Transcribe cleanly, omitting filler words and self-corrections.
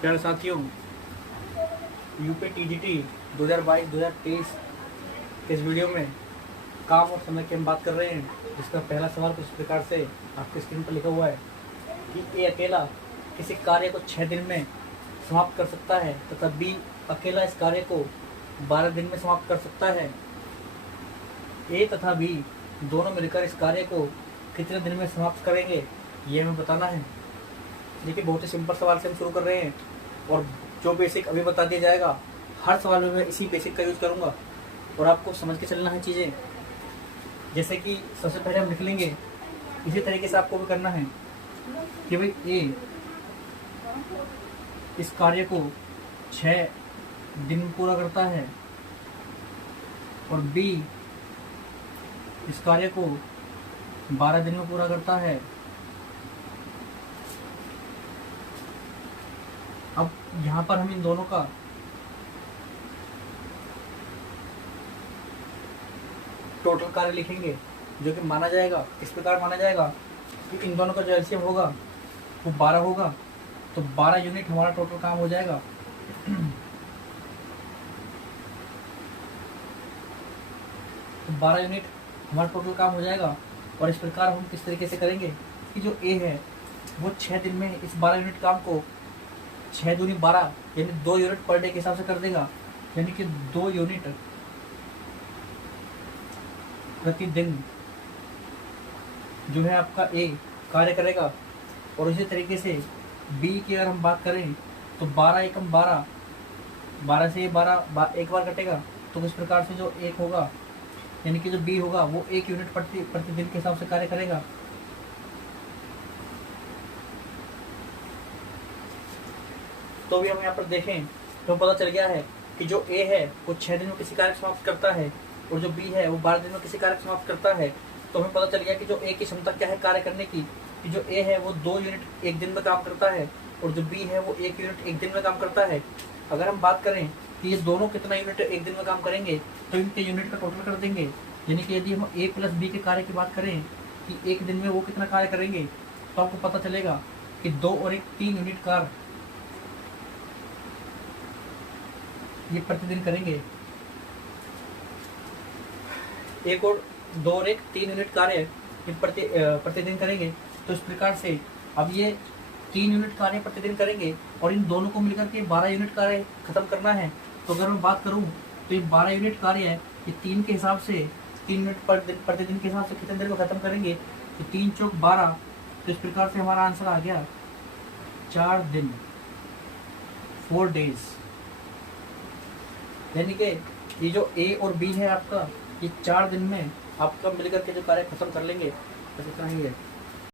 प्यारे साथियों, UP TGT 2022-2023 के इस वीडियो में काम और समय की हम बात कर रहे हैं, जिसका पहला सवाल कुछ इस प्रकार से आपकी स्क्रीन पर लिखा हुआ है कि ए अकेला किसी कार्य को 6 दिन में समाप्त कर सकता है तथा बी अकेला इस कार्य को 12 दिन में समाप्त कर सकता है। ए तथा बी दोनों मिलकर इस कार्य को कितने दिन में समाप्त करेंगे, ये हमें बताना है। देखिए, बहुत ही सिंपल सवाल से हम शुरू कर रहे हैं और जो बेसिक अभी बता दिया जाएगा, हर सवाल में मैं इसी बेसिक का यूज़ करूँगा और आपको समझ के चलना है चीज़ें। जैसे कि सबसे पहले हम लिख लेंगे, इसी तरीके से आपको भी करना है कि भाई ए इस कार्य को 6 दिन में पूरा करता है और बी इस कार्य को 12 दिन में पूरा करता है। अब यहाँ पर हम इन दोनों का टोटल कार्य लिखेंगे, जो कि माना जाएगा, इस प्रकार माना जाएगा कि इन दोनों का जो एलसीएम होगा वो 12 होगा, तो 12 यूनिट हमारा टोटल काम हो जाएगा। तो 12 यूनिट हमारा टोटल काम हो जाएगा। और इस प्रकार हम किस तरीके से करेंगे कि जो ए है वो 6 दिन में इस 12 यूनिट काम को 6 दूनी 12 यानी 2 यूनिट पर डे के हिसाब से कर देगा, यानी कि 2 यूनिट प्रतिदिन जो है आपका ए कार्य करेगा। और इसी तरीके से बी की अगर हम बात करें तो 12 एकम 12, 12 से 12 एक बार कटेगा, तो इस प्रकार से जो एक होगा यानी कि जो बी होगा वो 1 यूनिट प्रतिदिन के हिसाब से कार्य करेगा। तो भी हम यहाँ पर देखें तो पता चल गया है कि जो ए है वो 6 दिन में किसी कार्य को समाप्त करता है और जो बी है वो 12 दिन में किसी कार्य को समाप्त करता है। तो हमें पता चल गया कि जो ए की क्षमता क्या है कार्य करने की, कि जो ए है वो 2 यूनिट एक दिन में काम करता है और जो बी है वो 1 यूनिट एक दिन में काम करता है। अगर हम बात करें कि ये दोनों कितना यूनिट एक दिन में काम करेंगे, तो इनके यूनिट का टोटल कर देंगे। यानी कि यदि हम ए प्लस बी के कार्य की बात करें कि एक दिन में वो कितना कार्य करेंगे, तो आपको पता चलेगा कि 2 और 1 3 यूनिट कार्य ये प्रतिदिन करेंगे। 1 और 2 और 1 3 यूनिट कार्य प्रतिदिन करेंगे। तो इस प्रकार से अब ये 3 यूनिट कार्य प्रतिदिन करेंगे और इन दोनों को मिलकर के 12 यूनिट कार्य खत्म करना है। तो अगर मैं बात करूं तो ये 12 यूनिट कार्य है, ये 3 के हिसाब से 3 यूनिट प्रतिदिन के हिसाब से कितने देर में खत्म करेंगे, तो 3 चौक 12। तो इस प्रकार से हमारा आंसर आ गया 4 दिन, 4 डेज। यानी कि ये जो ए और बी है आपका, ये 4 दिन में आपका मिलकर के जो कार्य खत्म कर लेंगे। बस इतना ही है।